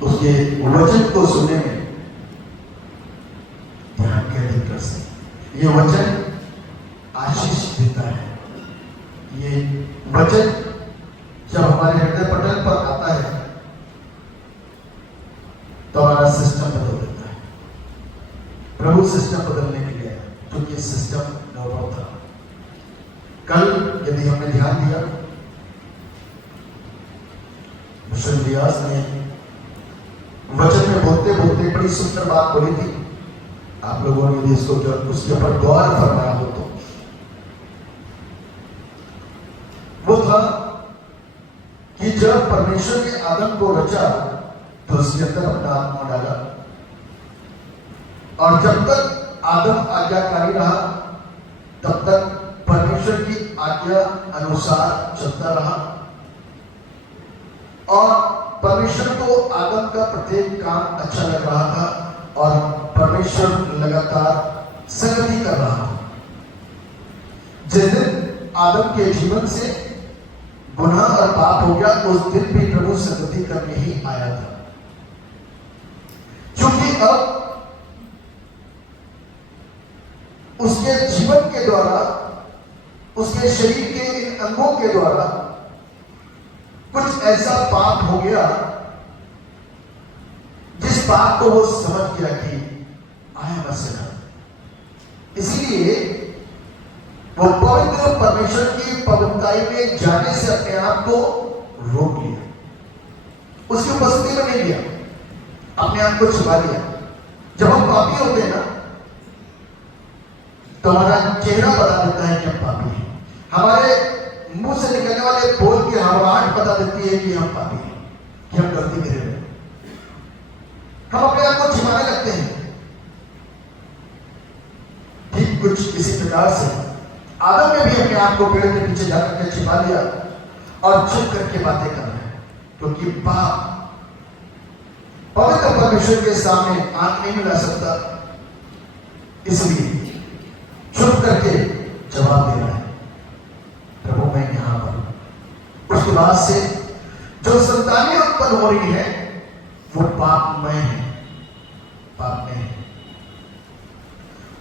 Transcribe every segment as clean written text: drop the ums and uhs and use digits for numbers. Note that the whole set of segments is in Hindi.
उसके वचन को सुनने में ध्यान केंद्रित कर सके। ये वचन आशीष देता है। ये वचन जब हमारे हृदय पटल पर आता है तो हमारा सिस्टम बदल देता है। प्रभु सिस्टम बदलने के लिए, क्योंकि सिस्टम गौरव था। कल यदि हमने ध्यान दिया, मिशन रियाज ने वचन में बोलते बोलते बड़ी सुंदर बात बोली थी। आप लोगों ने यदि इसको उसके ऊपर गौर फरमाया हो तो वो था कि जब परमेश्वर ने आदम को रचा तो उसके अंदर अपना आत्मा डाला, और जब तक आदम आज्ञाकारी रहा तब तक परमेश्वर की आज्ञा अनुसार चलता रहा, और परमेश्वर को आदम का प्रत्येक काम अच्छा लग रहा था, और परमेश्वर लगातार संगति कर रहा था। जिस दिन आदम के जीवन से गुनाह और पाप हो गया, उस दिन भी प्रभु संगति करने ही आया था। क्योंकि अब उसके जीवन के द्वारा, उसके शरीर के इन अंगों के द्वारा कुछ ऐसा पाप हो गया जिस पाप को वो समझ गया कि आई एम अ सिनर। इसीलिए वो पवित्र परमेश्वर की पवित्रताई में जाने से अपने आप को रोक लिया, उसकी उपस्थिति में नहीं लिया, अपने आप को छुपा लिया। जब हम पापी होते हैं ना, तो हमारा चेहरा बता देता है कि हम पापी हैं। हमारे मुंह से निकलने वाले बोल की हवाहट बता देती है कि हम पापी हैं, कि हम गलती करे हुए। हम अपने आप को छिपाने लगते हैं। ठीक कुछ इसी प्रकार से आदम ने भी अपने आप को पेड़ के पीछे जाकर के छिपा लिया और चुप करके बातें कर रहे हैं, क्योंकि पाप पवित्र परमेश्वर के सामने आंख नहीं मिला सकता, इसलिए चुप करके जवाब दे रहा है, प्रभु मैं यहां पर। उसके बाद से जो संतानें उत्पन्न हो रही है वो पापमय है, पापमय है।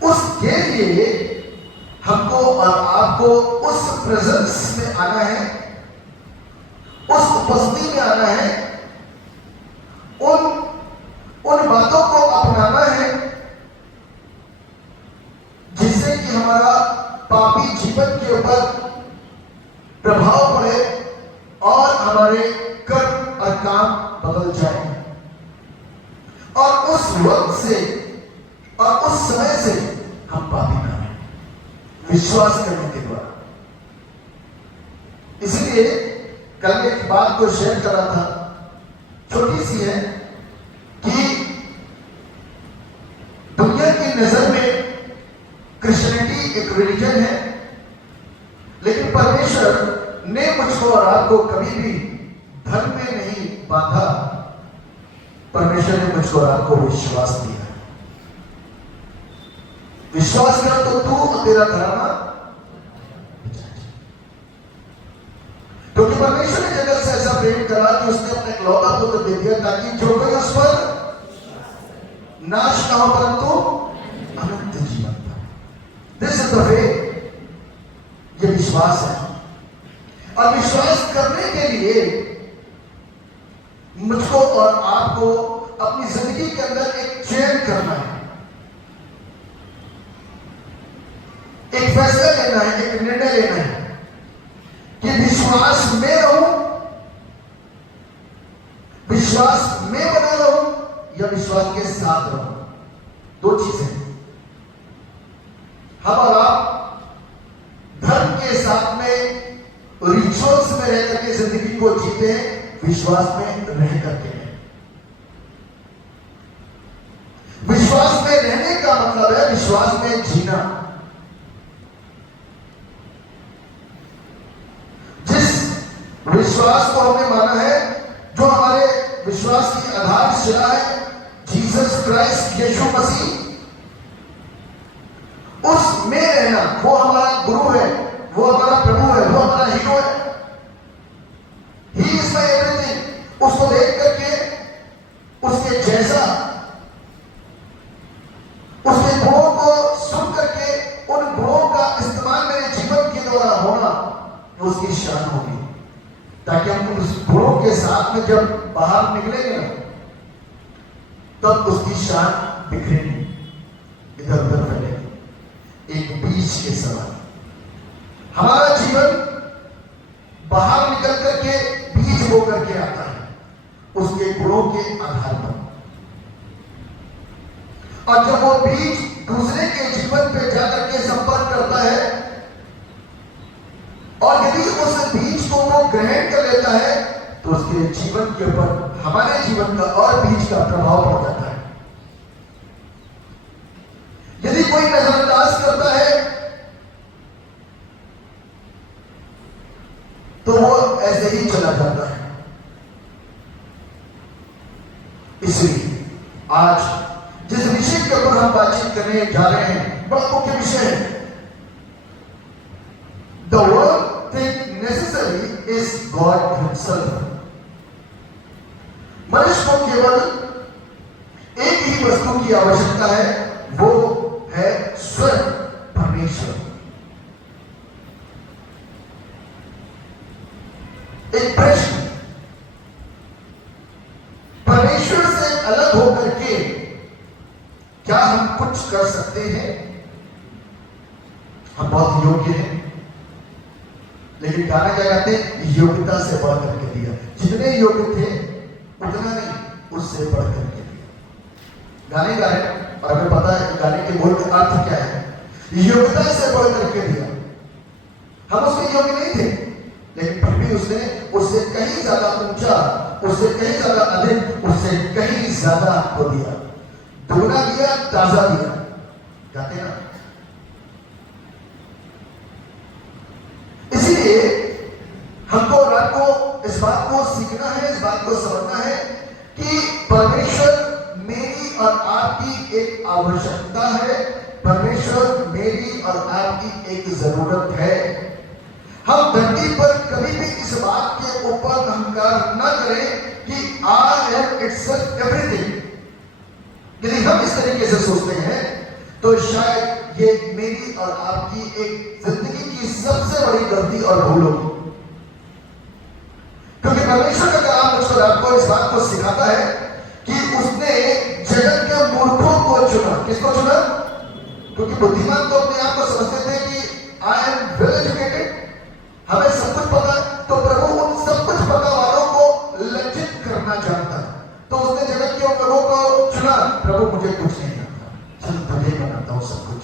उसके लिए हमको और आपको उस प्रेजेंस में आना है, उस उपस्थिति में आना है, उन बातों को अपनाना है जिससे कि हमारा पापी जीवन के ऊपर प्रभाव पड़े और हमारे कर्म और काम बदल जाए, और उस वक्त से और उस समय से हम पापी ना हैं, विश्वास करने के द्वारा। इसलिए कल एक बात को शेयर कर रहा था, छोटी सी है, कि दुनिया की नजर में क्रिश्चियनिटी एक रिलीजन है, लेकिन परमेश्वर ने मुझको और आपको कभी भी धर्म में नहीं बांधा। परमेश्वर ने मुझको और आपको विश्वास दिया। विश्वास करो तो तू और तेरा घराना, क्योंकि परमेश्वर ने जगत से ऐसा प्रेम करा कि उसने अपने इकलौता पुत्र दे दिया, ताकि जो कोई उस पर नाश ना हो परंतु अनंत जीवन पाए। दिस इज द फेथ, ये विश्वास है। और विश्वास करने के लिए मुझको और आपको अपनी जिंदगी के अंदर एक चयन करना है, एक फैसला लेना है, एक निर्णय लेना है कि विश्वास में रहूं, विश्वास में बना रहूं, या विश्वास के साथ रहूं। दो चीजें। हम और आप धर्म के साथ में रिचुअल्स में रह करके जिंदगी को जीते हैं, विश्वास में रह करके। विश्वास में रहने का मतलब है विश्वास में जीना। जिस विश्वास को हमने माना है, जो हमारे विश्वास की आधारशिला है, जीसस क्राइस्ट यीशु मसीह, उसमें रहना, वो हमारा गुरु है, वो हमारा प्रभु है, वो हमारा हीरो है। He is my everything. उसको देख करके बाहर निकलेंगे ना, तब उसकी शान बिखरेगी, इधर उधर फैलेगी, एक बीज के समान। हमारा जीवन बाहर निकल करके बीज बो करके आता है उसके गुणों के आधार पर, और जब वो बीज दूसरे के जीवन पे जाकर के संपर्क करता है और यदि उस बीज को वो ग्रहण कर लेता है तो उसके जीवन के ऊपर हमारे जीवन का और बीज का प्रभाव पड़ जाता है। यदि कोई नजरअंदाज करता है तो वो ऐसे ही चला जाता है। इसलिए आज जिस विषय के ऊपर हम बातचीत करने जा रहे हैं बड़ा मुख्य विषय है। The one thing necessary is God Himself. मनुष्य को केवल एक ही वस्तु की आवश्यकता है, वो है स्वयं परमेश्वर। एक प्रश्न, परमेश्वर से अलग होकर के क्या हम कुछ कर सकते हैं? हम बहुत योग्य हैं, लेकिन गाना क्या गाते हैं? योग्यता से बढ़ करके दिया। जितने योग्य थे उतना नहीं, उससे बढ़ करके दिया। गाने गा रहे हैं और हमें पता है गाने के बोल का अर्थ क्या है। योग्यता से बढ़ करके दिया। हम उसके योग्य नहीं थे, लेकिन फिर भी उसने उससे कहीं ज्यादा ऊंचा, उससे कहीं ज्यादा अधिक, उससे कहीं ज्यादा आपको दिया। दुगना दिया, ताजा दिया। गाते ना। इसीलिए हमको और आपको इस बात को सीखना है, इस बात को समझना है कि परमेश्वर मेरी और आपकी एक आवश्यकता है, परमेश्वर मेरी और आपकी एक जरूरत है। हम धरती पर कभी भी इस बात के ऊपर अहंकार न करें कि आई एम इटसेल्फ एवरीथिंग। यदि हम इस तरीके से सोचते हैं तो शायद ये मेरी और आपकी एक जिंदगी की सबसे बड़ी गलती और भूल होगी। क्योंकि परमेश्वर का कलाम मुझको आपको इस बात को सिखाता है कि उसने जगत के मूर्खों को चुना। किसको चुना? क्योंकि बुद्धिमान तो अपने आप को समझते थे कि आई एम वेल एजुकेटेड, हमें सब कुछ पता है, तो प्रभु उन सब कुछ पता वालों को लज्जित करना चाहता है। तो उसने जगत के उन लोगों को चुना, प्रभु मुझे कुछ नहीं आता, चल तुझे बनाता हूं सब कुछ।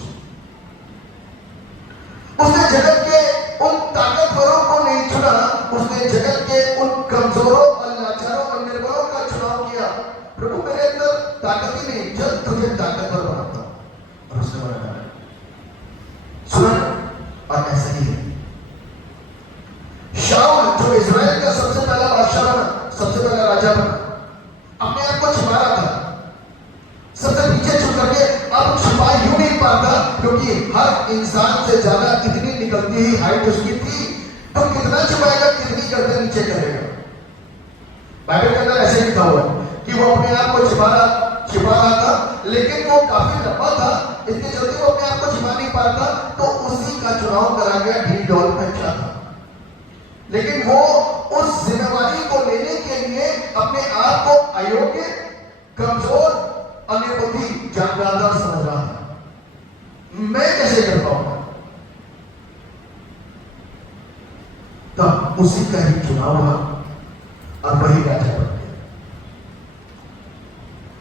उसने जगत के उन ताकतवरों को नहीं चुना, उसने जगत के उन कमजोरों और लाचारों और निर्बलों का चुनाव किया। प्रभु मेरे अंदर ताकत ही नहीं, चल तुझे ताकतवर बनाता हूं, और उसने बनाया। सुना, और ऐसा ही है। शाऊल जो इजराइल का सबसे पहला बादशाह बना, सबसे पहला राजा बना, अपने आप को छिपा रहा था, सबसे पीछे छुप करके। अब छुपा यूं नहीं पाता क्योंकि हर इंसान से ज्यादा इतनी निकलती ही हाइट उसकी थी, तो कितना छुपाएगा, कितनी गर्दन नीचे करेगा। बाइबल के अंदर ऐसे लिखा हुआ है कि वो अपने आप को छिपा रहा था, लेकिन वो काफी लंबा था, इसके चलते वो अपने आप को छिपा नहीं पाता, तो उसी का चुनाव करा गया। ढील डॉल में क्या था, लेकिन वो उस जिम्मेवारी को लेने के लिए अपने आप को अयोग्य, कमजोर, अनिर्बुद्धि जान रहा था, समझ रहा था मैं कैसे कर पाऊंगा। तब उसी का ही चुनाव हुआ और वही राजा बन गया,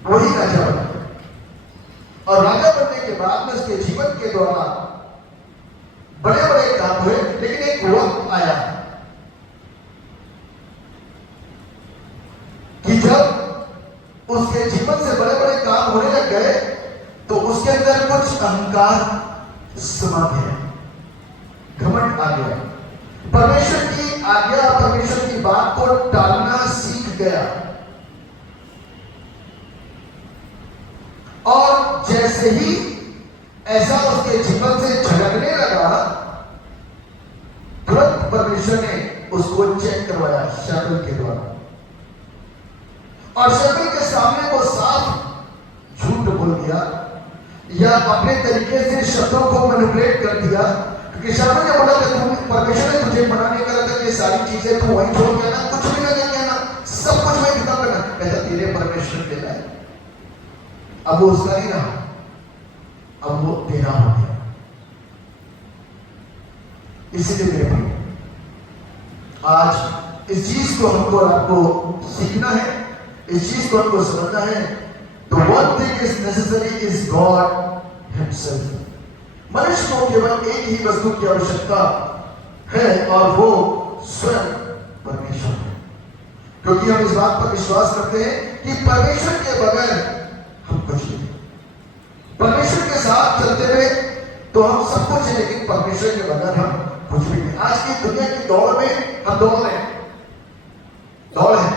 वही राजा बन गया। और राजा बनने के बाद में उसके जीवन के दौरान बड़े बड़े काम हुए, लेकिन एक वक्त आया कि जब उसके जीवन से बड़े बड़े काम होने लग गए तो उसके अंदर कुछ अहंकार समा गया, घमंड आ गया, परमेश्वर की आज्ञा, परमेश्वर की बात को टालना सीख गया। और जैसे ही ऐसा उसके जीवन से झलकने लगा, तुरंत परमेश्वर ने उसको चेक करवाया शक्ल के द्वारा, और शक्ल के सामने वो साफ झूठ बोल दिया या अपने तरीके से शब्दों को मैनिपुलेट कर दिया। क्योंकि शक्ल ने बोला कि तुम, परमेश्वर ने तुझे मना नहीं करा था कि सारी चीजें तू वहीं छोड़ के ना, कुछ भी ना कहना, सब कुछ मैं खत्म मेरे परमेश्वर के लायक, अब वो उसका नहीं रहा, अब वो तेरा हो गया। इसीलिए मेरे भाई आज इस चीज को हमको और आपको सीखना है, इस चीज को हमको समझना है। तो one thing is necessary is God himself. मनुष्य को केवल एक ही वस्तु की आवश्यकता है और वो स्वयं परमेश्वर है, क्योंकि हम इस बात पर विश्वास करते हैं कि परमेश्वर के बगैर हम कुछ नहीं। परमेश्वर के साथ चलते हुए तो हम सब कुछ है, लेकिन परमेश्वर के बगैर हम कुछ भी नहीं। आज की दुनिया की दौड़ में हम दौड़ रहे हैं, दौड़ है,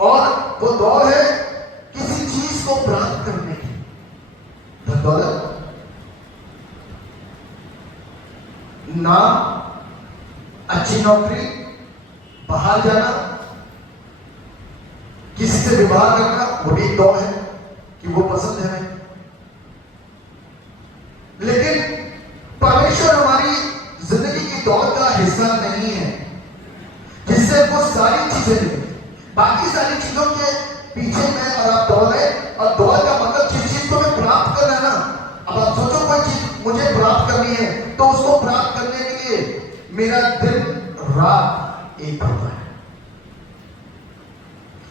और वो दौड़ है किसी चीज को प्राप्त करने की। धन दौलत, नाम, अच्छी नौकरी, बाहर जाना, किसी से विवाह करना, वो भी एक दौड़ है कि वो पसंद है हमें। लेकिन परमेश्वर हमारी जिंदगी की दौड़ का हिस्सा नहीं है, जिससे वो सारी चीजें मिली। बाकी सारी चीजों के पीछे मैं और आप दौड़ रहे, और दौड़ का मतलब जिस चीज को मैं प्राप्त करना है ना। अब आप सोचो कोई चीज मुझे प्राप्त करनी है, तो उसको प्राप्त करने के लिए मेरा दिन रात एक होता है।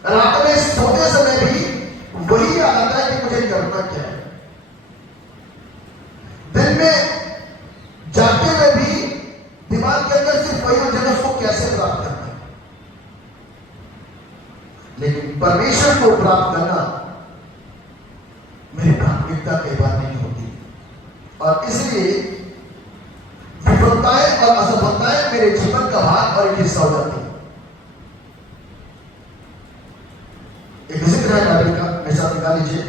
रात में सोते समय भी वही याद आता है कि मुझे करना क्या है। दिन में जाते हुए भी दिमाग के अंदर सिर्फ वही होता है उसको कैसे प्राप्त करना है। लेकिन परमेश्वर को प्राप्त करना मेरी प्राथमिकता कई बार नहीं होती, और इसलिए विफलताएं और असफलताएं मेरे जीवन का भाग और एक हिस्सा हो जाती है। एक जिक्र है बाइबल का, मेरे साथ निकाल लीजिए,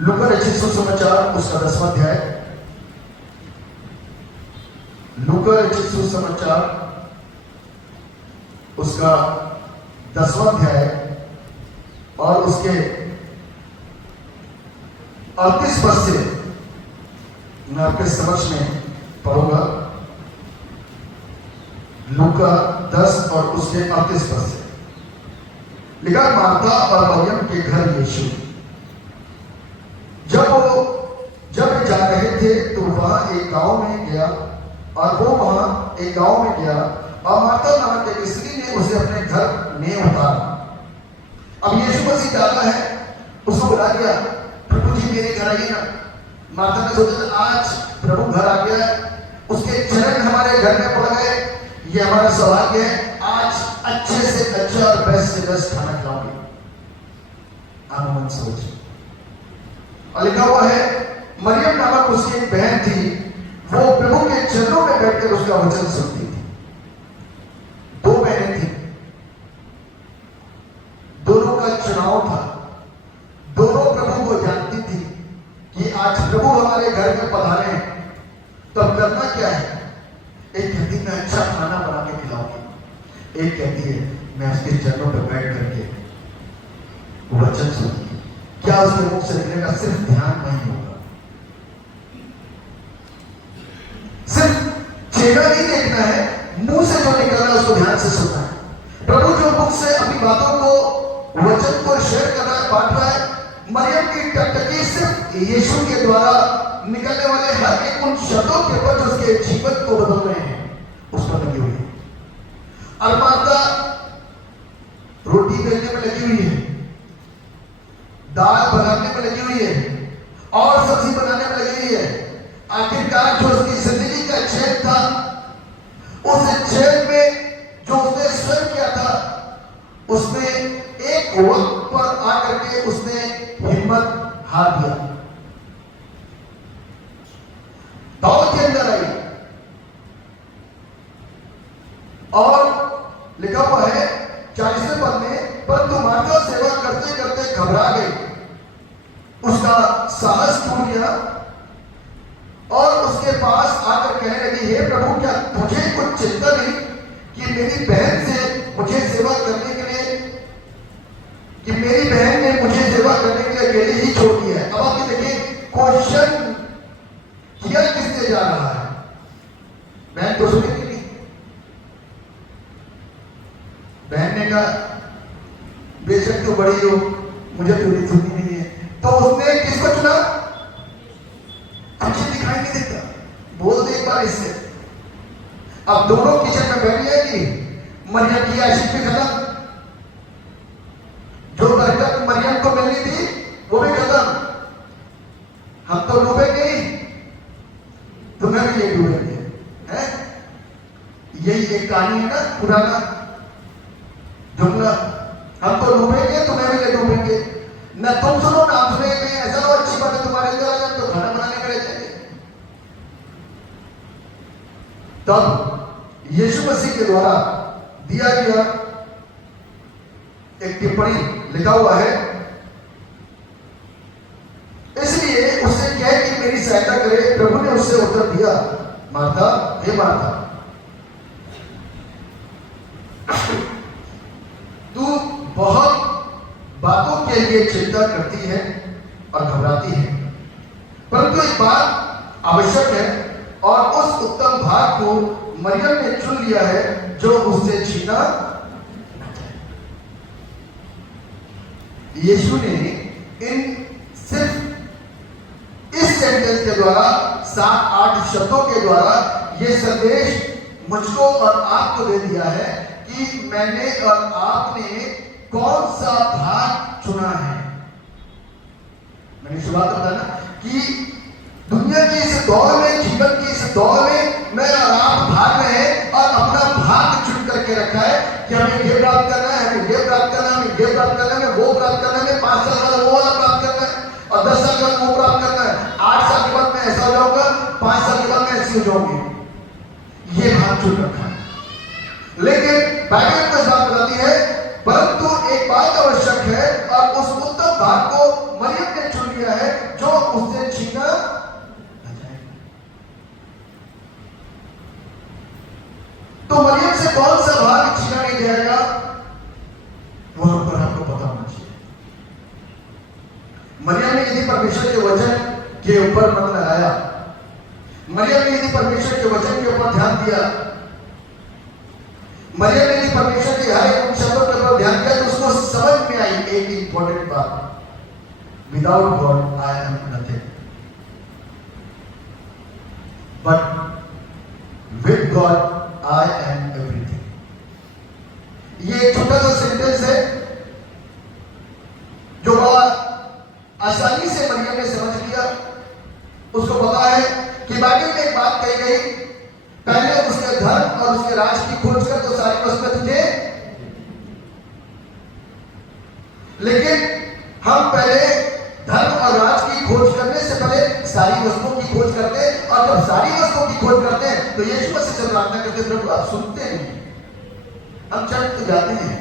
लूका रचित सुसमाचार उसका 10वां अध्याय। लूका रचित सुसमाचार उसका 10वां अध्याय और उसके 38 पद से मैं आपके समक्ष में पढ़ूंगा। लूका 10 और उसके 38 पद से लिखा, मार्था और मरियम के घर यीशु जब जा रहे थे तो वहां एक गांव में गया, और वो वहां एक गांव में गया, और मार्था नामक एक स्त्री ने उसे अपने घर में उतारा। अब यीशु मसीह जाता है, उसको बुला लिया, प्रभु जी मेरे घर आइए ना। मार्था ने सोचा आज प्रभु घर आ गया है, उसके चरण हमारे घर में पड़ गए, ये हमारा सौभाग्य है, आज अच्छे से अच्छा और बेस्ट से बेस्ट खाना खिलाओगे। आनंद सोच। और लिखा हुआ है मरियम नामक उसकी एक बहन थी, वो प्रभु के चरणों में बैठकर उसका वचन सुनती थी। 2 बहनें थी, दोनों का चुनाव था, दोनों प्रभु को जानती थी कि आज प्रभु हमारे घर में पधारे हैं, तो अब करना क्या है। एक कहती मैं अच्छा खाना बना के खिलाऊंगी, एक कहती है मैं उसके चरणों पर बैठ करके वचन सुनूंगी। क्या उसके मुख से निकलेगा, सिर्फ ध्यान नहीं होगा, सिर्फ चेहरा नहीं देखना है, मुंह से जो निकल रहा है उसको ध्यान से सुनना है। प्रभु जो मुख से अपनी बातों को, वचन को शेयर कर रहा है, बांट रहा है। मरियम की टकटकी सिर्फ यीशु के द्वारा निकलने वाले हर एक उन शब्दों के ऊपर जो उसके जीवन को बदल रहे हैं उस पर लगी हुई है। और माता रोटी बेलने में लगी हुई है, दाल बनाने में लगी हुई है, और सब्जी बनाने में लगी हुई है। आखिरकार जो उसकी जिंदगी का चैन था, उस चैन में जो उसने स्वयं किया था, उसने एक वक्त पर आकर के उसने हिम्मत हार दिया, दौड़ के अंदर आई, और लिखा हुआ है 40वें पद में, परंतु मार्था सेवा करते करते घबरा गई, उसका साहस टूट गया, और उसके पास आकर कहने लगी, हे प्रभु क्या तुझे कुछ चिंता नहीं कि मेरी बहन से मुझे सेवा करने के लिए, कि मेरी बहन ने मुझे सेवा करने के लिए अकेले ही छोड़ दिया है। अब आप देखिए क्वेश्चन किया किससे जा रहा है, बहन तो सुनेगी नहीं। बहन ने कहा बेशक तू बड़ी हो, मुझे तेरी सुननी नहीं है। तो उसने किसको चुना? तुझे दिखाई नहीं देता, बोल दे एक बार इससे। अब दोनों किचन में बैठ जाएगी, मरियम की आशिक भी खत्म, जो बरकत मरियम को मिलनी थी वो भी खत्म। हम तो डूबेंगे ही, तुम्हें भी ये डूबेंगे, है? यही एक कहानी है ना, पुराना जुमला, हम तो डूबेंगे, तुम्हें भी ले डूबेंगे। न तुम सुनो ना हम सुनेंगे। ऐसा हो अच्छी बात है तुम्हारे अंदर आ जाए तो खाना बनाने करे जाएंगे। तब यीशु मसीह के द्वारा दिया गया एक टिप्पणी लिखा हुआ है, इसलिए उससे कहे कि मेरी सहायता करे। प्रभु ने उससे उत्तर दिया, मार्था, हे मार्था, तू बहुत बातों के लिए चिंता करती है और घबराती है, परंतु एक बात आवश्यक है और उस उत्तम भाग को मरियम ने चुन लिया है जो उससे छीना न जाए। यीशु ने इन सिर्फ इस सेंटेंस के द्वारा 7-8 शब्दों के द्वारा यह संदेश मुझको और आपको दे दिया है कि मैंने और आपने कौन सा भाग चुना है। मैंने शुरुआत बताया ना कि दुनिया के इस दौर में, जीवन के इस दौर में मैं और आप भाग रहे हैं और अपना भाग चुन करके रखा है कि हमें ये प्राप्त करना है, हमें ये प्राप्त करना है, हमें ये प्राप्त करना है, हमें वो प्राप्त करना है, हमें 5 साल बाद वो वाला प्राप्त करना है और 10 साल के बाद वो प्राप्त करना है, 8 साल के बाद मैं ऐसा हो जाऊंगा, 5 साल के बाद मैं ऐसी हो जाऊंगी। ये भाग चुन रखा है। लेकिन बाइबल को इस बात बताती है, परंतु एक बात आवश्यक है और उस उत्तम भाग को मरियम ने चुन लिया है जो उससे छीना न जाए। तो मरियम से कौन सा भाग छीना नहीं जाएगा, वहां पर आपको पता होना चाहिए। मरियम ने यदि परमेश्वर के वचन के ऊपर मन लगाया, मरियम ने यदि परमेश्वर के वचन के ऊपर ध्यान दिया, मरियम ने यदि परमेश्वर के हर एक शब्दों के ऊपर ध्यान दिया, तो उसको समझ में आई एक इंपॉर्टेंट बात, without God I am nothing, but with God I am everything. ये छोटा सा सेंटेंस है जो बड़ा आसानी से मरियम ने समझ लिया। उसको पता है कि बाइबल में एक बात कही गई, पहले उसके धर्म और उसके राज की खोज कर तो सारी वस्तुएं तुझे, लेकिन हम पहले धर्म और राज की खोज करने से पहले सारी वस्तुओं की खोज करते हैं, और जब सारी वस्तुओं की खोज करते हैं तो यीशु मसीह से प्रार्थना करते हैं, प्रभु आप सुनते हैं। हम चर्च तो जाते हैं,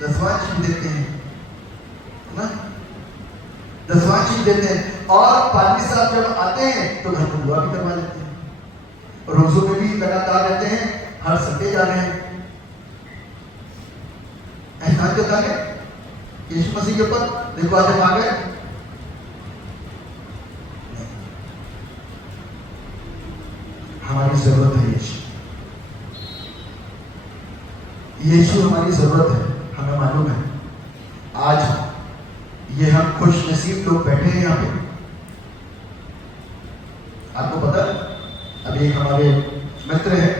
दसवां चीज देते हैं ना, दसवां चीज देते हैं, और पादरी साहब जब आते हैं तो घर में दुआ भी करवा लेते हैं, रोजों में भी लगातार रहते हैं, हर संडे जा रहे हैं। एहसान करता है यीशु मसीह के ऊपर, देखो आज हम आ गए। हमारी जरूरत है यीशु, यीशु हमारी जरूरत है, हमें मालूम है। आज ये हम खुश नसीब लोग बैठे हैं यहाँ पे, आपको पता है अभी एक हमारे मित्र हैं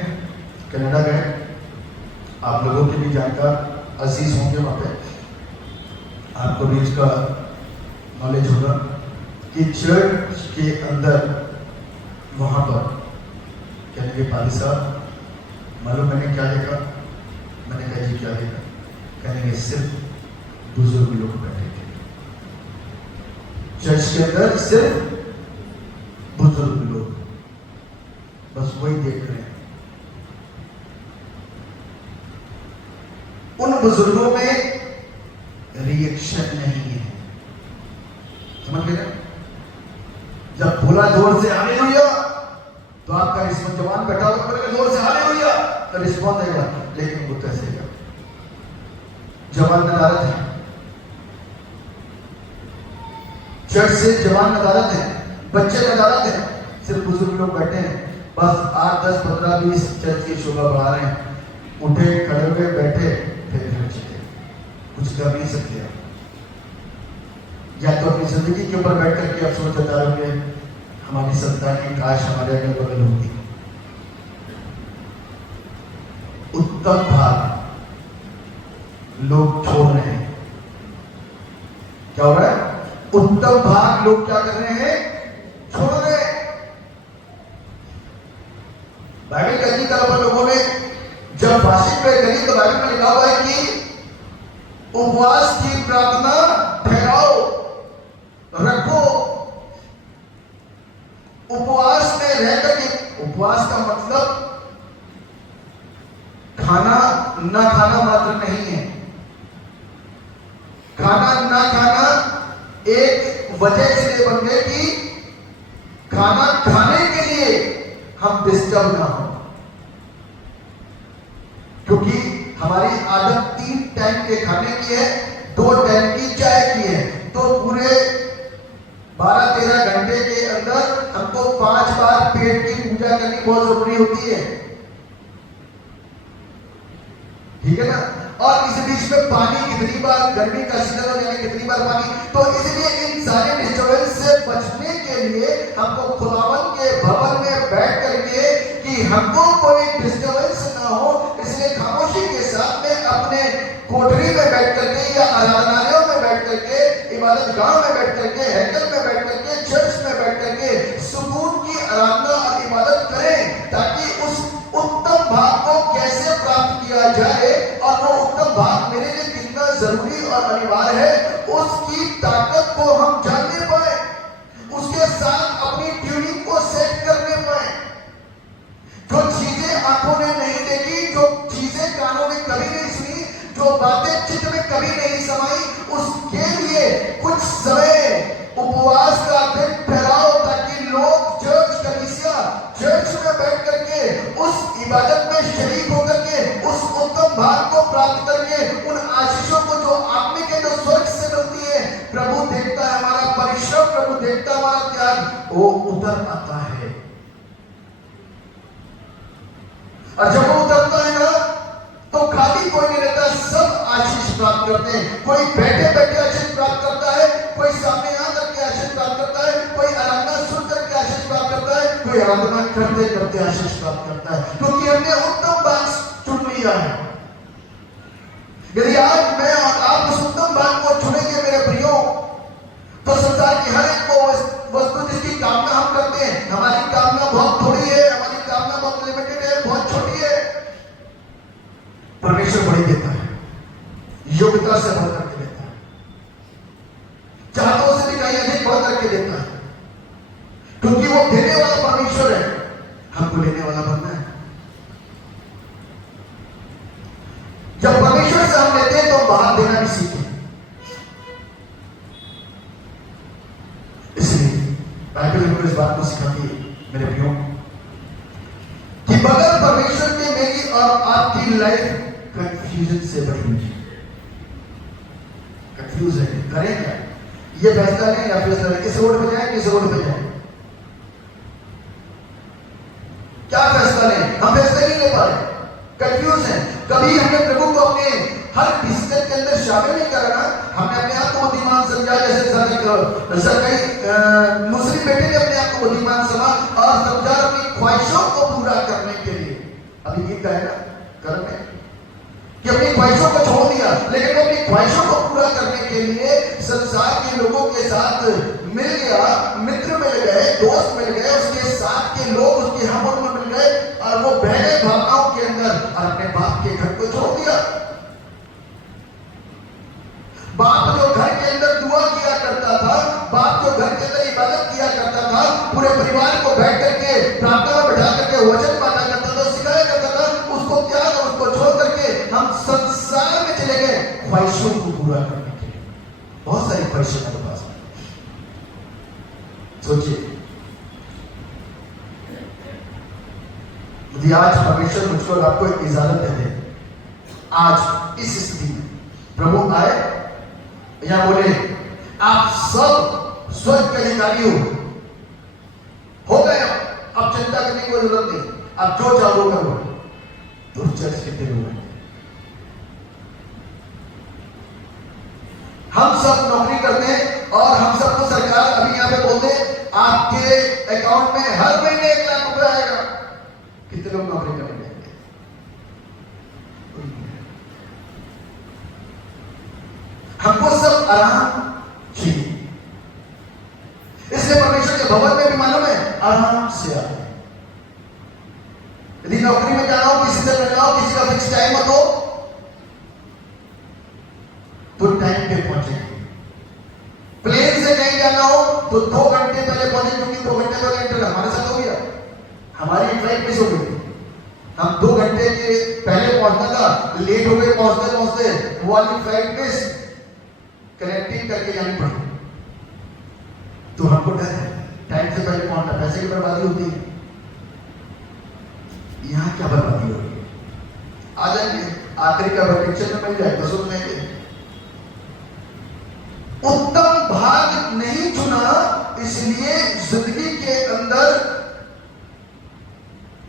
कनाडा गए, आप लोगों के भी जानकार अजीज होंगे वहाँ पे, आपको भी इसका नॉलेज होगा कि चर्च के अंदर वहाँ पर कहने के पादी साहब, मालूम मैंने क्या देखा? मैंने कहा जी क्या देखा? कहने के सिर्फ बुजुर्ग लोग बैठे थे चर्च के अंदर, सिर्फ बुजुर्ग लोग, बस वही देख रहे हैं। उन बुजुर्गों में रिएक्शन नहीं है, समझ गए? जब बोला जोर से हालेलुया तो आपका रिस्पॉन्स, जवान बैठा हुआ बोलेगा जोर से हालेलुया तो रिस्पॉन्स आएगा, लेकिन वो कैसे आएगा? जवान नदारत है, चर्च से जवान नदारत है, बच्चे नदारत है, सिर्फ बुजुर्ग लोग बैठे हैं, बस 8, 10, 15, 20 चर्च की शोभा बढ़ा रहे हैं, उठे खड़े हुए बैठे फिर घर चले। कुछ कर नहीं सकते आप। या तो अपनी जिंदगी के ऊपर बैठ करके आप सोच जता रहोगे हमारी संतान की काश हमारे अगल बगल होती। उत्तम भाग लोग छोड़ रहे हैं। क्या हो रहा है? उत्तम भाग लोग क्या कर रहे हैं? छोड़ रहे हैं। बाइबल कहती है पर लोगों ने जब फांसी पे करी तो बाइबल में लिखा हुआ है कि उपवास की प्रार्थना ठहराओ, रखो। उपवास में रहकर के, उपवास का मतलब खाना ना खाना मात्र नहीं है। खाना ना खाना एक वजह इसलिए बन गए कि खाना खाने के लिए हम डिस्टर्ब ना हो, क्योंकि हमारी आदत 3 टाइम के खाने की है, 2 टाइम की चाय की है। तो पूरे 12-13 घंटे के अंदर हमको 5 बार पेट की पूजा करनी बहुत जरूरी होती है, ठीक है ना। और इस बीच में पानी कितनी बार, गर्मी का सीजन हो जाए कितनी बार पानी। तो इसलिए इन सारे डिस्टर्बेंस से बचने के लिए हमको खुदावन के भवन में बैठ करके कि हमको कोई डिस्टर्बेंस ना हो, इसलिए खामोशी के साथ में अपने कोठरी में बैठ करके या आराधनालयों में बैठ करके, इबादत गांव में बैठ करके, हैकल में बैठ करके, चर्च में बैठ करके सुकून की आराधना और इबादत करें, ताकि उस उत्तम भाग को कैसे प्राप्त किया जाए और वो उत्तम भाग मेरे लिए कितना जरूरी और अनिवार्य है उसकी ताकत को हम जानने पाए, उसके साथ अपनी ट्यूनिंग को सेट करने पाए। जो चीजें आंखों ने नहीं देखी, जो चीजें कानों में कभी नहीं सुनी, जो बातें चित्त में कभी नहीं समाई, उसके लिए कुछ समय उपवास का दिन ठहराओ, ताकि लोग चर्च में बैठ करके उस इबादत में शरीक होकर के उस उत्तम भाग को प्राप्त करके उन आशीषों को जो आत्मिक है, जो स्वर्ग से मिलती है, प्रभु देखता है हमारा परिश्रम, प्रभु देखता है हमारा त्याग, वो उतर आता है। और जब वो उतरता है ना तो खाली कोई नहीं रहता, सब आशीष प्राप्त करते हैं। कोई बैठे बैठे आशीष प्राप्त करता है, कोई सामने आकर के आशीष प्राप्त करता है, कोई आराधना सुन करके आशीष प्राप्त करता है, कोई आराधना करते करते आशीष प्राप्त करता है, क्योंकि हमने उत्तम भाग चुन लिया है। यदि आज मैं और आप उस उत्तम भाग को चुनेंगे मेरे प्रियो, तो संसार की हर एक को वस्तु जिसकी कामना हम करते हैं, हमारी कामना बहुत थोड़ी है, हमारी कामना बहुत लिमिटेड है, बहुत छोटी है। परमेश्वर बड़ी देता है, योग्यता से बढ़ करके देता है, चाहतों से भी कहीं अधिक बढ़ करके देता है, क्योंकि वो देने वाला परमेश्वर है, हमको लेने वाला बनना है। जब परमेश्वर से हम लेते हैं तो बाहर देना भी सीखें। इसलिए बाइबल हमको इस बात को सिखाती है मेरे प्रियो कि बगैर परमेश्वर के मेरी और आपकी लाइफ कंफ्यूजन से भरी हुई है। कंफ्यूज है, करें क्या? ये फैसला लें या फैसला लें, इस रोड पे जाए किस रोड पे जाए, क्या फैसला लें? हम फैसला नहीं ले पा रहे, कंफ्यूज हैं। कभी हमने प्रभु को अपने हर डिसीजन के अंदर शामिल नहीं करा ना, हमने अपने आप को बुद्धिमान समझा, जैसे कई मुस्लिम बेटे ने अपने आप को बुद्धिमान समझा और समझा अपनी ख्वाहिशों को पूरा करने के लिए। अभी गीत है ना कर्म में कि अपनी ख्वाहिशों को छोड़ दिया, लेकिन वो अपनी ख्वाहिशों को पूरा करने के लिए संसार के लोगों के साथ मिल गया, मित्र मिल गए, दोस्त मिल गए, उसके साथ के लोग उसके हम उम्र में मिल गए और वो बह गए भावनाओं के अंदर और अपने बाप के घर को छोड़ दिया। बाप जो घर के अंदर दुआ किया करता था, बाप जो घर के अंदर इबादत किया करता था, पूरे परिवार को बैठ करके प्रार्थना में बैठा करके वचन पाना करता था, सिखाया करता था, उसको त्याग और उसको छोड़ करके हम संसार में चले गए ख्वाहिशों को पूरा करने के लिए। बहुत सारी ख्वाहिशें हमारे पास में। सोचिए, यदि आज परमेश्वर मुझको और आपको एक इजाजत दे दे, आज इस स्थिति में प्रभु आए या बोले आप सब स्वर्ग के अधिकारी हो गए, अब चिंता करने की कोई जरूरत नहीं, अब जो चाहो करो, तो चर्च कितने लोग हैं? हम सब नौकरी करते हैं और हम सबको सरकार अभी यहाँ पे बोल दे आपके अकाउंट में हर महीने 1 लाख रुपए आएगा, कितने लोग नौकरी करेंगे? हमको सब आराम चाहिए, इसलिए परमेश्वर के भवन में भी मालूम है आराम से आते हैं। यदि नौकरी में जाना हो, किसी से मिलना हो, किसी का फिक्स टाइम हो तो टाइम पे पहुंचेंगे। प्लेन से कहीं जाना हो तो 2 घंटे पहले पहुंचे, क्योंकि 2 घंटे पहले इंटरव्यू हमारे साथ हो गया, हमारी फ्लाइट मिस हो गई, हम 2 घंटे के पहले पहुंचना था, लेट हो गए पहुंचते पहुंचते, वो वाली फ्लाइट मिस, कनेक्टिंग करके जानी पड़ी। तो हमको डर है टाइम से पहले पहुंचना, पैसे की बर्बादी होती है, यहां क्या बर्बादी हो रही है? आ जाएंगे आखिरी का वैकेशन में मिल जाए, बस उसमें उत्तम भाग नहीं चुना, इसलिए जिंदगी के अंदर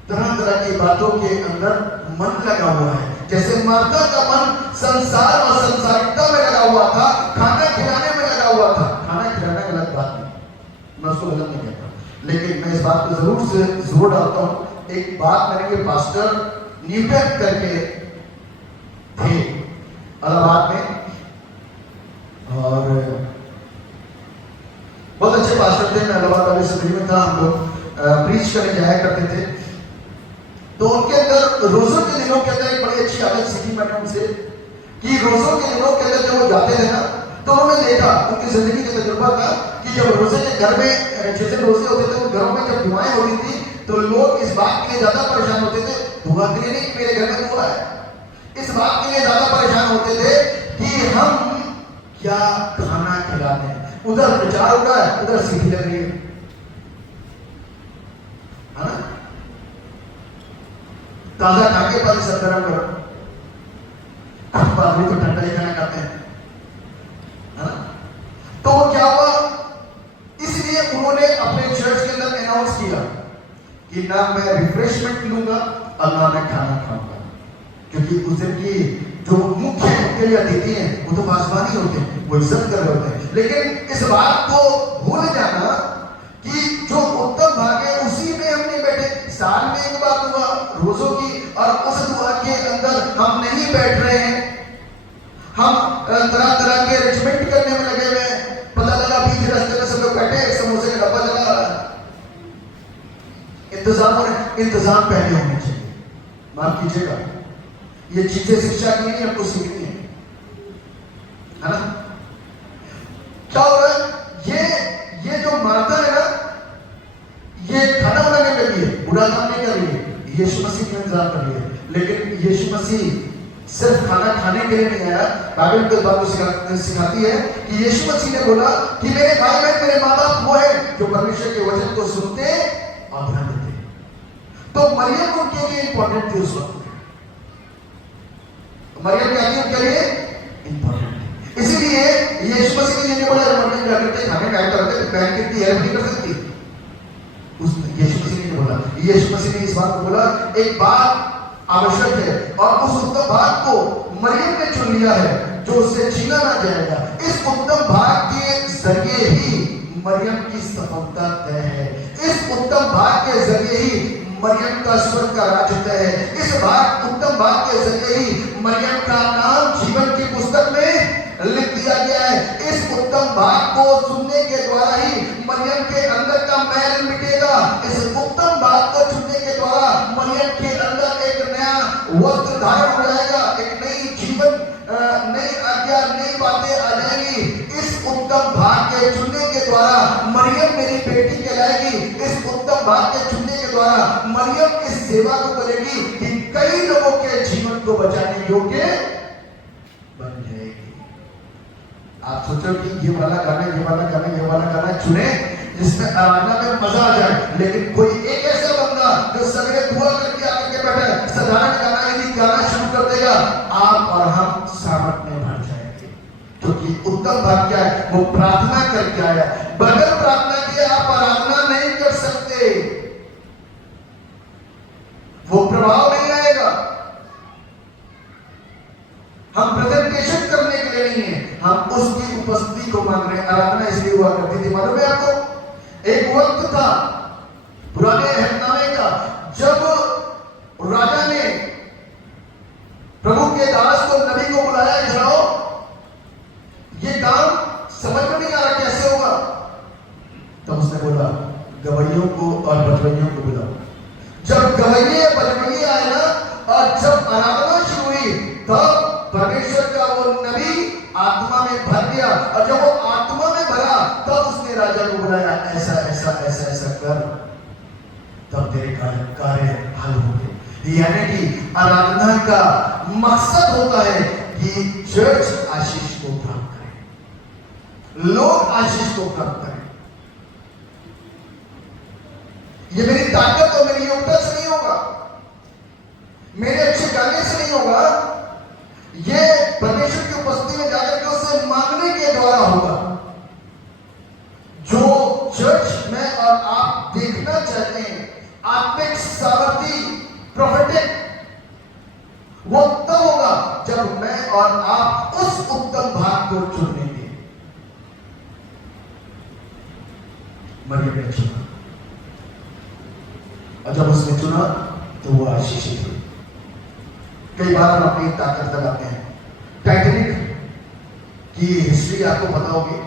तरह तरह की बातों के अंदर मन लगा हुआ है। जैसे मार्था का मन संसार और संसारिकता में लगा हुआ था, खाना खिलाने में लगा हुआ था। खाना खिलाना गलत बात नहीं, मैं उसको गलत नहीं कहता, लेकिन मैं इस बात को जरूर से जोर डालता हूं। एक बात मेरे पास्टर न्यूटन करके थे इलाहाबाद में, और बहुत अच्छे पास्टर थे। मैं इलाहाबाद वाली असेंबली में था, हम लोग प्रीच करने जाया करते थे। तो उनके अंदर रोजों के दिनों के अंदर एक बड़ी अच्छी आदत सीखी मैंने उनसे, कि रोजों के दिनों के अंदर जब वो जाते थे ना, तो उन्होंने देखा, उनकी जिंदगी का तजुर्बा था कि जब रोजे के घर में, जैसे रोजे होते थे, घरों में जब दुआएं होती थी, तो लोग इस बात के लिए ज्यादा परेशान होते थे, दुआ के लिए नहीं मेरे घर में दुआ है, इस बात के लिए ज्यादा परेशान होते थे कि हम क्या खाना खिलाते हैं। उधर प्रचार हो रहा है, उधर सीटी लग रही है ना, ताजा खा के पहले सब गर्म करो, बाद में तो ठंडा ही खाना खाते हैं, है ना। तो वो क्या हुआ, इसलिए उन्होंने अपने चर्च के अंदर अनाउंस किया कि ना मैं रिफ्रेशमेंट लूंगा और ना मैं खाना खाऊंगा, क्योंकि उस दिन की जो मुख्य उनके लिए अतिथि हैं वो तो पासवानी होते हैं, वो इज्जत कर रहे होते हैं। लेकिन इस बात को भूल जाना कि जो उत्तम भाग है उसी में हम नहीं बैठे। साल में एक बार दुआ रोजों की, और उस दुआ के अंदर हम नहीं बैठ रहे हैं, हम तरह तरह के अरेंजमेंट करने में लगे हुए हैं। पता लगा बीच रास्ते में सब लोग बैठे, समोसे का डब्बा लगा रहा है। इंतजाम पहले होने चाहिए, माफ कीजिएगा, ये चीजें शिक्षा की नहीं, हमको सीखनी है ना। क्या हो रहा है, ये जो मार्था है ना, ये खाना बनाने लगी है, बुरा काम नहीं कर रही है, यीशु मसीह का इंतजार कर रही है। लेकिन यीशु मसीह सिर्फ खाना खाने के लिए नहीं आया। बाइबल को बात सिखाती है कि यीशु मसीह ने बोला कि मेरे भाई बहन, मेरे माँ बाप वो है जो परमेश्वर के वचन को सुनते और ध्यान देते। तो मरियम उनके लिए इंपॉर्टेंट थी उस वक्त, मरियम क्या थी उनके लिए इंपॉर्टेंट। इसीलिए यीशु मसीह ने बोला मरियम क्या करते, खाने का करते, बहन कितनी हेल्प नहीं कर सकती, यीशु मसीह ने बोला। यीशु मसीह ने इस बात को बोला, एक बात आवश्यक है, और उस उत्तम भाग को मरियम ने चुन लिया है जो उससे छीना ना जाएगा। इस उत्तम भाग के जरिए ही मरियम की सफलता तय है, इस उत्तम भाग के जरिए ही मरियम का स्वर्ग का राज्य तय है, इस उत्तम भाग के जरिए ही मरियम का नाम जीवन की पुस्तक में लिख दिया गया है। इस उत्तम भाग को सुनने के द्वारा ही मरियम के अंदर का मैल मिटेगा। इस उत्तम भाग को सुनने के द्वारा मरियम के अंदर एक नया वस्त्र धारण हो जाएगा, एक नई जीवन, नई आज्ञा, नई बातें आ जाएंगी। इस उत्तम भाग के चुनने के द्वारा मरियम मेरी बेटी कहलाएगी। इस उत्तम भाग के चुनने के द्वारा मरियम इस सेवा को करेगी कि कई लोगों के जीवन को बचाने योग्य बन जाएगी। आप सोचो कि ये वाला गाना चुने जिसमें आराधना में मजा आ जाए, लेकिन कोई एक ऐसा बंदा जो सवेरे दुआ करके आकर के बैठे, साधारण गाना यदि गाना शुरू कर देगा, आप और हम सामर्थ में भर जाएंगे। क्योंकि उत्तम भाग क्या है, वो प्रार्थना करके आया। बगैर प्रार्थना किए आप आराधना नहीं कर सकते, वो प्रभाव नहीं आएगा। हम प्रेजेंटेशन करने के लिए नहीं है, हम उसकी उपस्थिति को मान रहे, आराधना इसलिए हुआ करती थी। मालूम है आपको, एक वक्त था पुराने अहदनामे का, जब राजा ने प्रभु के दास को, नबी को बुलाया, जाओ ये काम समझ में नहीं आ रहा कैसे होगा। तब उसने बोला गवैयों को और बजवैयों को बुलाओ। जब गवैये बजवैये आए ना, और जब आराधना शुरू हुई, तब परमेश्वर का वो नबी आत्मा में भर गया, और जब वो आत्मा में भरा तब उसने राजा को बुलाया, ऐसा ऐसा ऐसा ऐसा कर, तब तेरे कार्य हल होंगे। यानी कि आराधना का मकसद होता है कि चर्च आशीष को प्राप्त करे, लोग आशीष को प्राप्त करें। ये मेरी ताकत और मेरी योग्यता से नहीं होगा, मेरे अच्छे गाने से नहीं होगा, ये परमेश्वर की उपस्थिति में जाकर के उससे मांगने के द्वारा होगा। जो चर्च में और आप देखना चाहते हैं, आत्मिक सामर्थ्य, प्रोफेटिक, वो तब होगा जब मैं और आप उस उत्तम भाग को चुनेंगे। मरियम ने चुना, और जब उसने चुना तो वो आशीषित हुई। कई बार हम अपनी ताकत लगाते हैं। टाइटैनिक की हिस्ट्री आपको पता होगी।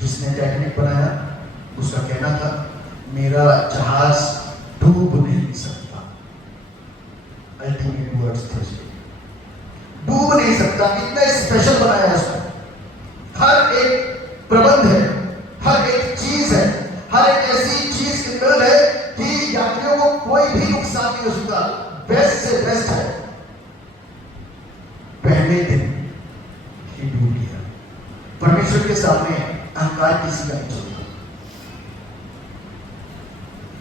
जिसने टाइटैनिक बनाया उसका कहना था, मेरा जहाज डूब नहीं सकता। अल्टीमेट वर्ड्स थे उसके, डूब नहीं सकता। कितना स्पेशल बनाया है उसने। हर एक प्रबंध है, हर एक चीज है, हर एक ऐसी चीज इनबिल्ट है कि यात्रियों को कोई भी नुकसान नहीं हो सकता। बेस्ट से बेस्ट है। पहले दिन ही डूब गया। परमेश्वर के सामने अहंकार किसी का नहीं चलता।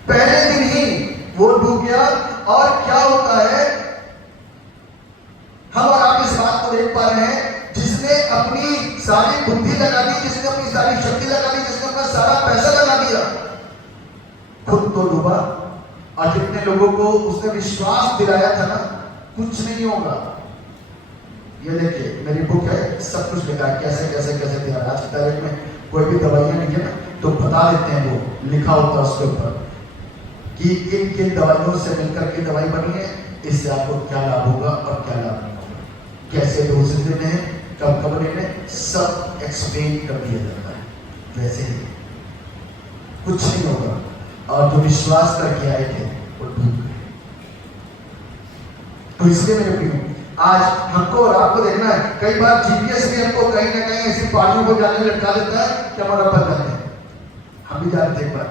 पहले दिन ही वो डूब गया। और क्या होता है, हम और आप इस बात को देख पा रहे हैं, जिसने अपनी सारी बुद्धि लगा दी, जिसने अपनी सारी शक्ति लगा दी, जिसने अपना सारा पैसा लगा दिया, खुद तो डूबा। और जितने लोगों को उसने विश्वास दिलाया था ना, कुछ नहीं होगा। ये देखिए मेरी बुक है, सब कुछ लिखा है, कैसे कैसे कैसे दिया। आज की तारीख में कोई भी दवाइयां नहीं है ना, तो बता देते हैं, वो लिखा होता है उसके ऊपर कि इन किन दवाइयों से मिलकर के दवाई बनी है, इससे आपको क्या लाभ होगा और क्या लाभ नहीं होगा, कैसे डोजेज लेने हैं, कब कब लेने, सब एक्सप्लेन कर दिया जाता है। वैसे ही कुछ नहीं होगा। और जो विश्वास करके आए थे वो डूब गए। तो इसलिए मेरे प्रियो, आज हमको और आपको देखना है। कई बार जीपीएस भी हमको कहीं ना कहीं ऐसी पहाड़ियों को जाने लटका देता है कि हमारा पता जाते हैं। हम भी जाते थे एक बार,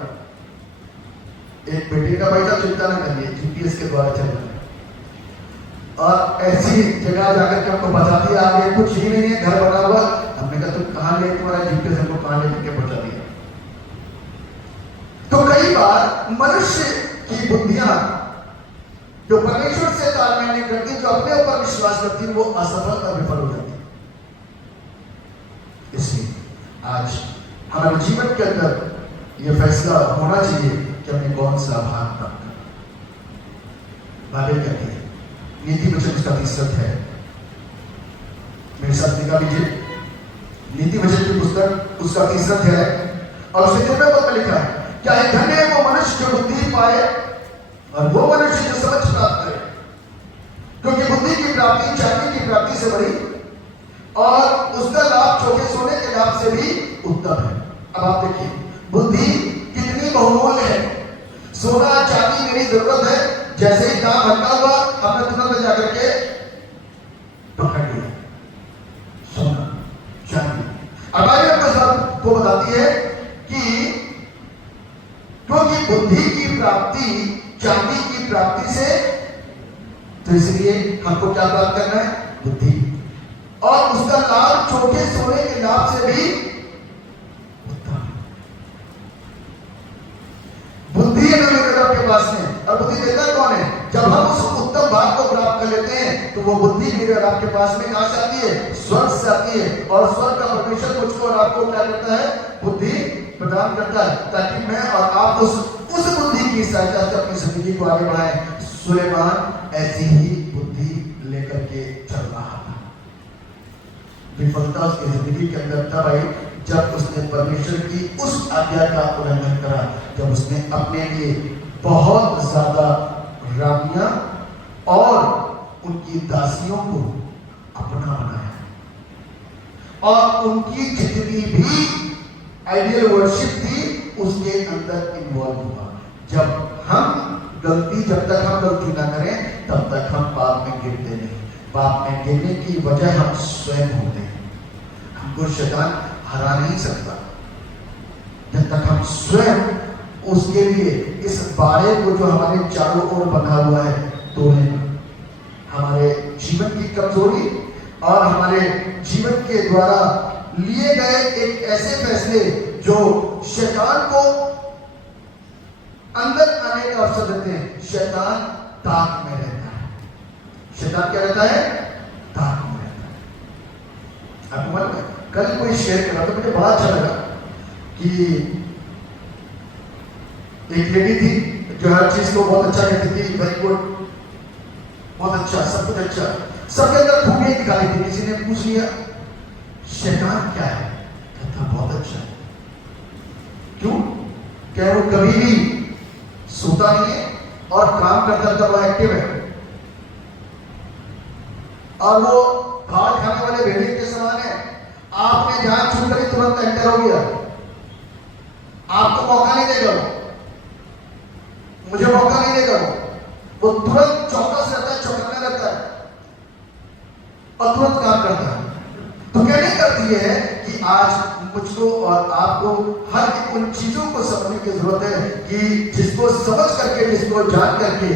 एक बेटे का पैसा चिंता ना करिए, जीपीएस के द्वारा चल रहा है। और ऐसी जगह जाकर के हमको बता दिया, आगे कुछ ही नहीं है, घर बना हुआ। हमने कहा तुम कहाँ ले, तुम्हारा जीपीएस हमको कहाँ लेकर के पहुंचा दिया। तो कई बार मनुष्य की बुद्धियां जो परमेश्वर से तालमेल नहीं करती, जो अपने ऊपर विश्वास करती, वो असफल और विफल हो जाती। इसलिए आज हमारे जीवन के अंदर यह फैसला होना चाहिए कि हमें कौन सा भाग प्राप्त करना। बाइबल कहती है, नीति वचन उसका 30 है। मेरे साथ निकाल लीजिए, नीति वचन की पुस्तक उसका 30 है, और उसके 9वें पद में लिखा है, क्या है धन्य है वो मनुष्य जो बुद्धि पाए और वो मनुष्य जो समझ प्राप्त करे, क्योंकि बुद्धि की प्राप्ति चांदी की प्राप्ति से बड़ी और उसका लाभ छोटे सोने के लाभ से भी उत्तम है। अब आप देखिए बुद्धि कितनी बहुमूल्य है। सोना चांदी मेरी जरूरत है, जैसे ही दाम हल्का हुआ हमने तुरंत जाकर के पकड़ लिया सोना चांदी। अब बाइबल को बताती है कि क्योंकि बुद्धि की प्राप्ति चांदी की प्राप्ति से, तो इसलिए हमको क्या प्राप्त करना है, बुद्धि, और उसका लाभ छोटे सोने के लाभ से भी उत्तम। बुद्धि है ना मेरे आपके पास में, और बुद्धि देता कौन है? जब हम उस उत्तम भाग को प्राप्त कर लेते हैं तो वो बुद्धि मेरे और आपके पास में कहां से आती है? स्वर्ग से आती है। और स्वर्ग का परमेश्वर मुझको और आपको क्या करता है? बुद्धि प्रदान करता है, ताकि मैं और आप उस बुद्धि की सहायता से अपनी जिंदगी को आगे बढ़ाएं। सुलेमान ऐसी ही बुद्धि लेकर के चल रहा था। विफलता उसकी जिंदगी के अंदर तब आई जब उसने परमेश्वर की उस आज्ञा का उल्लंघन करा, जब उसने अपने लिए बहुत ज्यादा रानियां और उनकी दासियों को अपना बनाया और उनकी जितनी भी आइडियल वर्शिप थी उसके अंदर इन्वॉल्व हुआ। जब जब तक हम गलती ना करें तब तक हम पाप में गिरते नहीं। पाप में गिरने की वजह हम स्वयं होते हैं। हमको शैतान हरा नहीं सकता जब तक हम स्वयं उसके लिए इस बाड़े को जो हमारे चारों ओर बना हुआ है तोड़े। हमारे जीवन की कमजोरी और हमारे जीवन के द्वारा लिए गए एक ऐसे फैसले जो शैतान को अंदर आने का अवसर देते हैं। शैतान ताक में रहता है। शैतान क्या रहता है? ताक में रहता है। आपको मालूम है, कल कोई शेयर कर रहा था, मुझे बड़ा अच्छा लगा कि एक लेडी थी जो हर चीज को बहुत अच्छा कहती थी, वेरी गुड, बहुत अच्छा, सब कुछ अच्छा, सबके अंदर खूबियां दिखाई थी। किसी ने पूछ लिया शैतान क्या है? कहता बहुत अच्छा है। क्यों? क्या वो कभी भी सोता नहीं है और काम करता था, वो एक्टिव है और वो घाट खाने वाले भेड़िए के समान है। आपने जहां छू करी तुरंत एंटर हो गया, आपको मौका नहीं देगा, मुझे मौका नहीं देगा। वो तुरंत चौकस रहता है, चौकन्ना रहता है और तुरंत काम करता है। तो कहने का अर्थ यह है कि आज मुझको और आपको हर एक उन चीजों को समझने की जरूरत है कि जिसको समझ करके, जिसको जान करके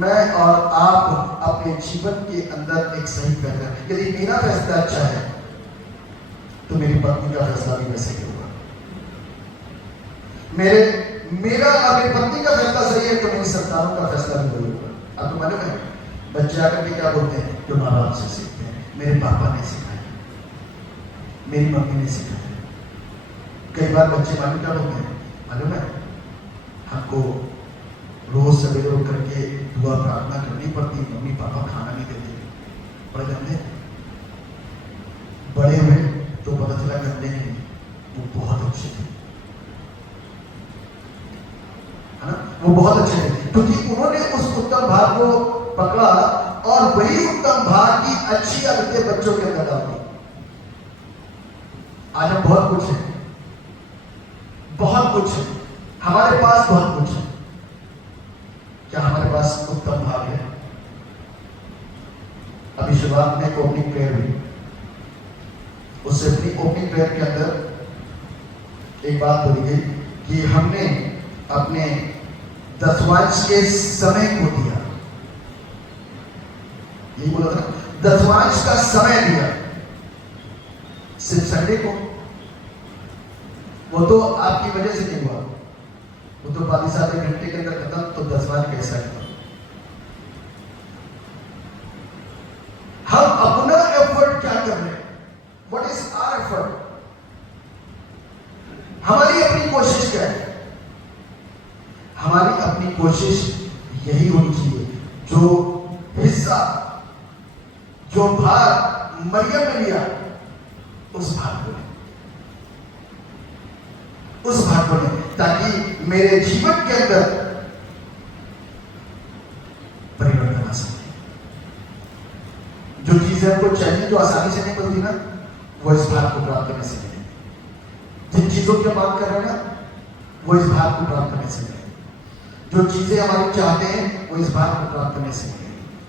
मैं और आप अपने जीवन के अंदर एक सही फैसला, यदि मेरा फैसला अच्छा है तो मेरी पत्नी का फैसला भी वैसे ही होगा। मेरा और मेरी पत्नी का फैसला सही है तो मेरी संतानों का फैसला भी वही होगा। आपको मालूम है बच्चे आकर के क्या बोलते हैं? जो माँ बाप से सीखते हैं। मेरे पापा ने सिखाया, मेरी मम्मी ने सिखाया। कई बार बच्चे मालूम क्या बोलते हैं? मालूम है हमको रोज सवेरे उठ करके दुआ प्रार्थना करनी पड़ती, मम्मी पापा खाना नहीं देते। बड़े गंदे, बड़े हुए तो पता चला गंदे नहीं, वो बहुत अच्छे थे, है ना? वो बहुत अच्छे थे क्योंकि उन्होंने उस उत्तम भाग को पकड़ा और वही उत्तम भाग की अच्छी आदतें बच्चों के अंदर डाल दी। आज हम बहुत कुछ है, बहुत कुछ है, हमारे पास बहुत कुछ है। क्या हमारे पास उत्तम भाग है? अभी शुरुआत में एक ओपनिंग प्रेयर हुई, उससे अपनी ओपनिंग प्रेयर के अंदर एक बात बोली गई कि हमने अपने दसवांश के समय को दिया। यही बोला था, दसवांश का समय दिया। सिर्फ संडे को, वो तो आपकी वजह से नहीं हुआ, वो तो 45 घंटे के अंदर खत्म, तो दसवांश कैसा है? हम अपना एफर्ट क्या कर रहे हैं? What is our effort? हमारी अपनी कोशिश क्या है? हमारी अपनी कोशिश यही होनी चाहिए जो हिस्सा, जो भाग मरियम ने लिया, उस भाग को, उस भाग को ले, ताकि मेरे जीवन के अंदर परिवर्तन आ सके। जो चीजें हमको चाहिए, जो आसानी से नहीं मिलती ना, वो इस भाग को प्राप्त करने से मिलेगी। जिन चीजों की मांग कर रहे हैं ना, वो इस भाग को प्राप्त करने से मिलेगी। जो चीजें हमारी चाहते हैं वो इस भाग को प्राप्त करने से मिलेगी।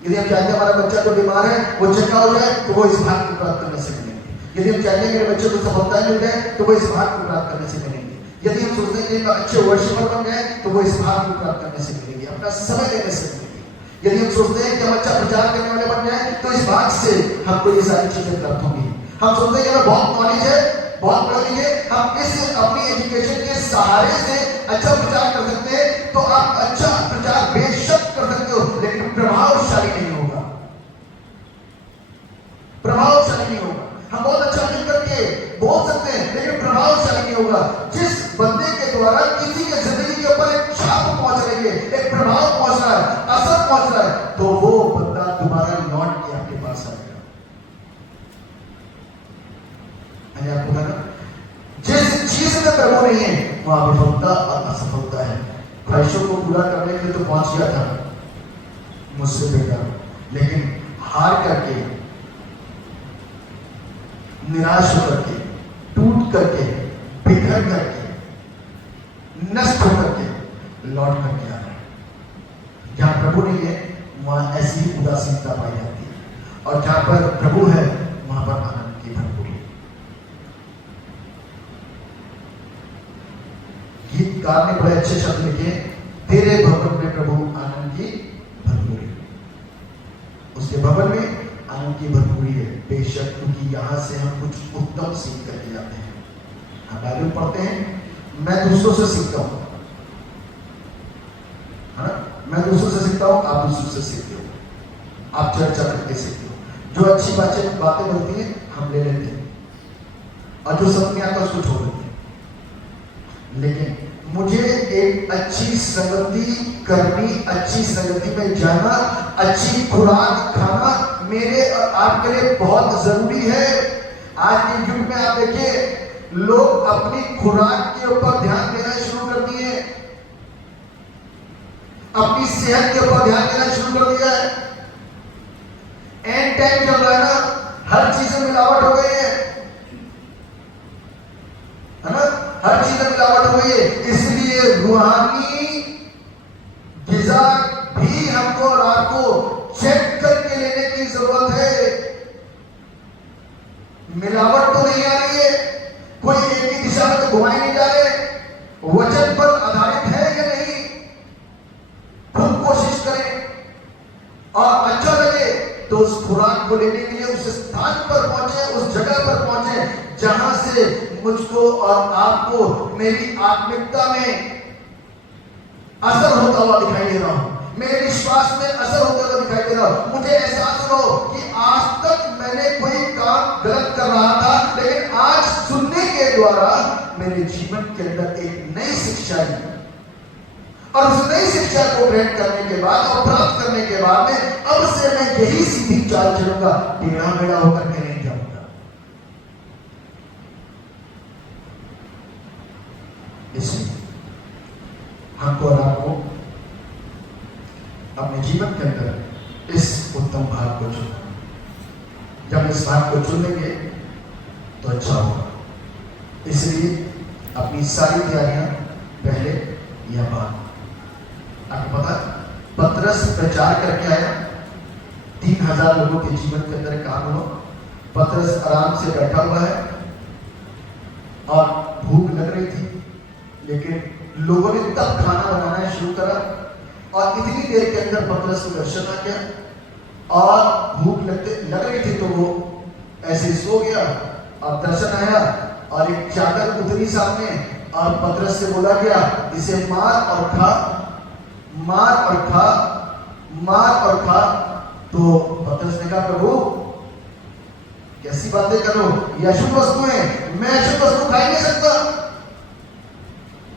यदि हम चाहते हैं हमारा बच्चा जो बीमार है वो चंगा हो जाए, तो वो इस भाग को प्राप्त करने से मिलेगी। यदि हम चाहते हैं मेरे बच्चे को सफलताएं मिल जाए, तो वो इस भाग को प्राप्त करने से मिलेंगे। यदि हम सोचते हैं कि अच्छे वर्शिपर बन जाए, तो वो इस भाग को प्राप्त करने से मिलेगी, अपना समय लेने से मिलेगी। यदि हम सोचते हैं कि हम अच्छा प्रचार करने वाले बन जाए, तो इस भाग से हमको ये सारी चीजें प्राप्त होंगी। हम सोचते हैं कि हमें बहुत नॉलेज है, बहुत पढ़ लिए, हम इस अपनी एजुकेशन के सहारे से अच्छा प्रचार कर सकते हैं, तो आप अच्छा प्रचार बेशक कर सकते हो, लेकिन प्रभावशाली नहीं होगा, प्रभावशाली नहीं होगा। हम बहुत अच्छा मिल करके बोल सकते हैं, लेकिन प्रभावशाली नहीं होगा। जिस बंदे के द्वारा किसी के जिंदगी के ऊपर एक छाप पहुंच रही है, एक प्रभाव पहुंच रहा है, असर पहुंच रहा है, तो वो बंदा दोबारा लौट के आपके पास आएगा। नहीं है वहां विफलता और असफलता है। ख्वाहिशों को पूरा करने के लिए तो पहुंच गया था मुझसे बेटा, लेकिन हार करके, निराश होकर के, टूट करके, बिखर करके, नष्ट होकर के लौट करके आ रहा है। जहां प्रभु नहीं है वहां ऐसी ही उदासीनता पाई जाती है, और जहां पर प्रभु है वहां पर आनंद की भरपूरी। गीतकार ने बड़े अच्छे शब्द लिखे, तेरे भवन में प्रभु आनंद की भरपूरी। उसके भवन में आनंद की भरपूरी है, बेशक, क्योंकि यहां से हम कुछ उत्तम सीख करके जाते हैं। हम बाइबल पढ़ते हैं, मैं दूसरों से सीखता हूं, है ना? मैं दूसरों से सीखता हूं, आप दूसरों से सीखते हो, आप चर्चा करके सीखते हो। जो अच्छी बातें बनती हैं हम ले लेते हैं, और जो समझ में आता उसको छोड़ देते हैं। लेकिन मुझे एक अच्छी संगति करनी, अच्छी संगति में जाना, अच्छी खुराक खाना मेरे और आपके लिए बहुत जरूरी है। आज के युग में आप देखिए, लोग अपनी खुराक के ऊपर ध्यान देना शुरू कर दिए, अपनी सेहत के ऊपर ध्यान देना शुरू कर दिया है। एंड टाइम चल रहा है ना, हर चीज में मिलावट हो गई है ना? हर चीज में मिलावट हो गई है, इसलिए रूहानी ग़िज़ा भी हमको और आपको चेक करके लेने की जरूरत है। मिलावट तो नहीं आ रही है, कोई एक ही दिशा में तो घुमाए नहीं जा रहे, वचन पर आधारित है या नहीं, खुद कोशिश करें, और अच्छा लगे तो उस खुराक को लेने के लिए उस स्थान पर पहुंचे, उस जगह पर पहुंचे जहां से मुझको और आपको मेरी आत्मिकता में असर होता हुआ दिखाई दे रहा हूं, मेरे विश्वास में असर होता हुआ दिखाई दे रहा हूं। मुझे एहसास हो कि आज तक मैंने कोई काम गलत कर रहा था, लेकिन आज सुनने के द्वारा मेरे जीवन के अंदर एक नई शिक्षा आई, और उस नई शिक्षा को ग्रहण करने के बाद और प्राप्त करने के बाद में अब से मैं यही सीधी चाल चलूंगा, टेढ़ा मेढ़ा होकर के नहीं जाऊंगा। इसलिए हमको और आपको अपने जीवन के अंदर इस उत्तम भाग को चुनना। जब इस भाग को चुन लेंगे तो अच्छा होगा। इसलिए अपनी सारी तैयारियां पहले या बाद। आपको पता, पतरस प्रचार करके आया, 3000 लोगों के जीवन के अंदर काम हुआ। पतरस आराम से बैठा हुआ है और भूख लग रही थी, लेकिन लोगों ने तब खाना बनाना शुरू करा, और इतनी देर के अंदर पतरस को दर्शन आ गया और भूख लग रही थी, तो वो ऐसे सो गया और दर्शन आया और एक चादर उतरी सामने, और पतरस से बोला गया, इसे मार और खा, मार और खा, मार और खा। तो पतरस ने कहा, प्रभु कैसी बातें करो, ये अशुद्ध वस्तु है, मैं अशुद्ध वस्तु खा ही नहीं सकता,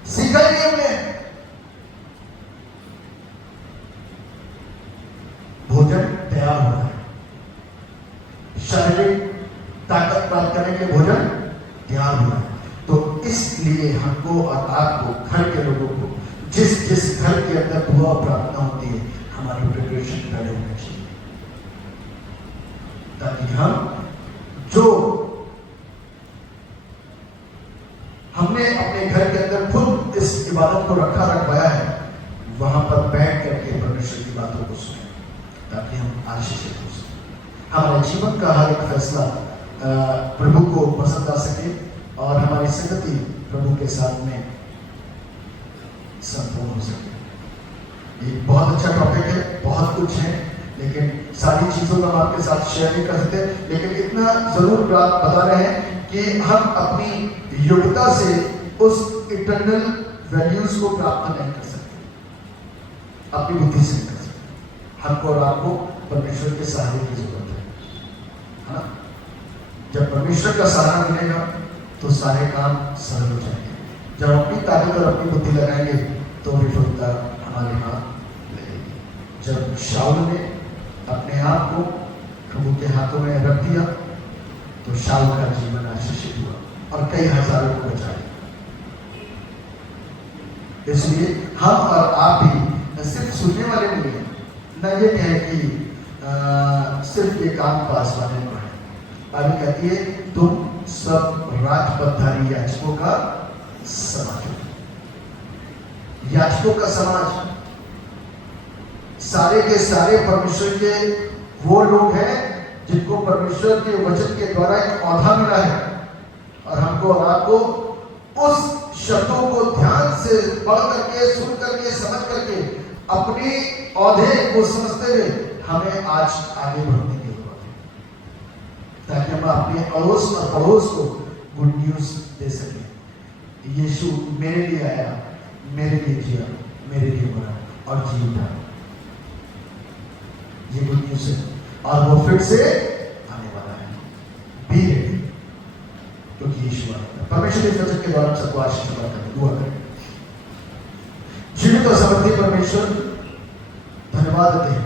सीखा ही नहीं हमने। भोजन तैयार हो रहा है, शारीरिक ताकत प्राप्त करने के लिए भोजन तैयार हो रहा है। तो इसलिए हमको और आपको, घर के लोगों को, जिस जिस घर के अंदर दुआ प्रार्थना होती है, हमारी प्रिपरेशन पहले होनी चाहिए, ताकि हम जो हमने अपने घर के अंदर खुद इस इबादत को रखवाया है, वहां पर बैठ करके परमेश्वर की बातों को सुने, ताकि हम आशीषित हो सकें, हमारे जीवन का हर एक फैसला प्रभु को पसंद आ सके, और हमारी संगति प्रभु के साथ में संपूर्ण हो सके। ये बहुत अच्छा टॉपिक है, बहुत कुछ है, लेकिन सारी चीजों को हम आपके साथ शेयर नहीं कर सकते, लेकिन इतना जरूर बता रहे हैं कि हम अपनी योग्यता से उस इटर्नल वैल्यूज को प्राप्त नहीं कर सकते, अपनी बुद्धि से नहीं कर सकते। हमको और आपको परमेश्वर के सहारे की जरूरत है ना? जब परमेश्वर का सहारा मिलेगा तो सारे काम सरल हो जाएंगे। जब अपनी ताकत और अपनी बुद्धि लगाएंगे तो विफलता हमारे हाथ लगेगी। जब शाऊल ने अपने आप को प्रभु के हाथों में रख दिया तो शाऊल का जीवन आशीषित हुआ और कई हजारों को बचाया। इसलिए हम और आप भी सिर्फ सुनने वाले नहीं है, न ये कहे कि सिर्फ ये काम पास वाले को है। बाइबल कहती है तुम सब राजपदधारी याजकों का समाज हो। याजकों का समाज सारे के सारे परमेश्वर के वो लोग हैं जिनको परमेश्वर के वचन के द्वारा एक औधा मिला है, और हमको और आपको उस शब्दों को ध्यान से पढ़ करके, सुन करके, समझ करके अपने औधे को समझते हुए हमें आज आगे बढ़ने की जरूरत है, ताकि हम अपने अड़ोस और पड़ोस को गुड न्यूज दे सके। यीशु मेरे लिए आया, मेरे लिए जिया, मेरे लिए मरा और जी उठा। ये गुड न्यूज है और वो फिर से आने वाला है। बी रेडी, क्योंकि यीशु आएगा। परमेश्वर इस वचन के द्वारा सबको आशीष प्रदान करें। दुआ करें। जीवित और समर्थी परमेश्वर, धन्यवाद देते हैं